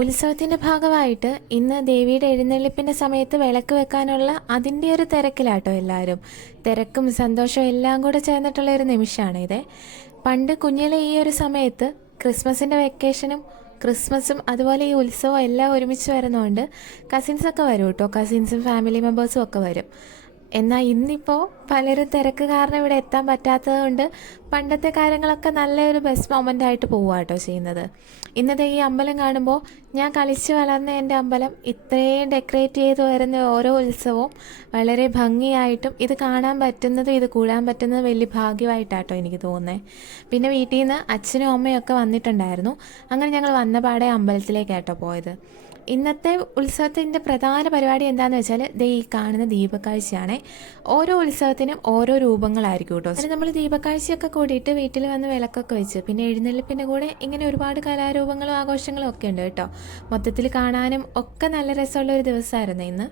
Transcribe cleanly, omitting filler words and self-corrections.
ഉത്സവത്തിൻ്റെ ഭാഗമായിട്ട് ഇന്ന് ദേവിയുടെ എഴുന്നള്ളിപ്പിൻ്റെ സമയത്ത് വിളക്ക് വെക്കാനുള്ള അതിൻ്റെ ഒരു തിരക്കിലാട്ടോ എല്ലാവരും. തിരക്കും സന്തോഷവും എല്ലാം കൂടെ ചേർന്നിട്ടുള്ള ഒരു നിമിഷമാണ് ഇത്. പണ്ട് കുഞ്ഞിലെ ഈ ഒരു സമയത്ത് ക്രിസ്മസിൻ്റെ വെക്കേഷനും ക്രിസ്മസും അതുപോലെ ഈ ഉത്സവം എല്ലാം ഒരുമിച്ച് വരുന്നതുകൊണ്ട് കസിൻസൊക്കെ വരും കേട്ടോ. കസിൻസും ഫാമിലി മെമ്പേഴ്സും ഒക്കെ വരും. എന്നാൽ ഇന്നിപ്പോൾ പലരും തിരക്ക് കാരണം ഇവിടെ എത്താൻ പറ്റാത്തത് കൊണ്ട് പണ്ടത്തെ കാര്യങ്ങളൊക്കെ നല്ലൊരു ബെസ്റ്റ് മൊമെൻ്റ് ആയിട്ട് പോവുക കേട്ടോ ചെയ്യുന്നത്. ഇന്നത്തെ ഈ അമ്പലം കാണുമ്പോൾ ഞാൻ കളിച്ച് വളർന്ന എൻ്റെ അമ്പലം ഇത്രയും ഡെക്കറേറ്റ് ചെയ്ത് വരുന്ന ഓരോ ഉത്സവവും വളരെ ഭംഗിയായിട്ടും ഇത് കാണാൻ പറ്റുന്നതും ഇത് കൂടാൻ പറ്റുന്നതും വലിയ ഭാഗ്യമായിട്ടാട്ടോ എനിക്ക് തോന്നുന്നത്. പിന്നെ വീട്ടിൽ നിന്ന് അച്ഛനും അമ്മയും ഒക്കെ വന്നിട്ടുണ്ടായിരുന്നു. അങ്ങനെ ഞങ്ങൾ വന്നപാടെ അമ്പലത്തിലേക്കാട്ടോ പോയത്. ഇന്നത്തെ ഉത്സവത്തിൻ്റെ പ്രധാന പരിപാടി എന്താണെന്ന് വെച്ചാൽ ഈ കാണുന്ന ദീപക്കാഴ്ചയാണ്. ഓരോ ഉത്സവത്തിനും ഓരോ രൂപങ്ങളായിരിക്കും കേട്ടോ. അങ്ങനെ നമ്മൾ ദീപക്കാഴ്ചയൊക്കെ കൂടിയിട്ട് വീട്ടിൽ വന്ന് വിളക്കൊക്കെ വെച്ച് പിന്നെ എഴുന്നള്ളിപ്പിൻ്റെ കൂടെ ഇങ്ങനെ ഒരുപാട് കലാരൂപങ്ങളും ആഘോഷങ്ങളും ഒക്കെ ഉണ്ട് കേട്ടോ. മൊത്തത്തിൽ കാണാനും ഒക്കെ നല്ല രസമുള്ള ഒരു ദിവസമായിരുന്നു ഇന്ന്.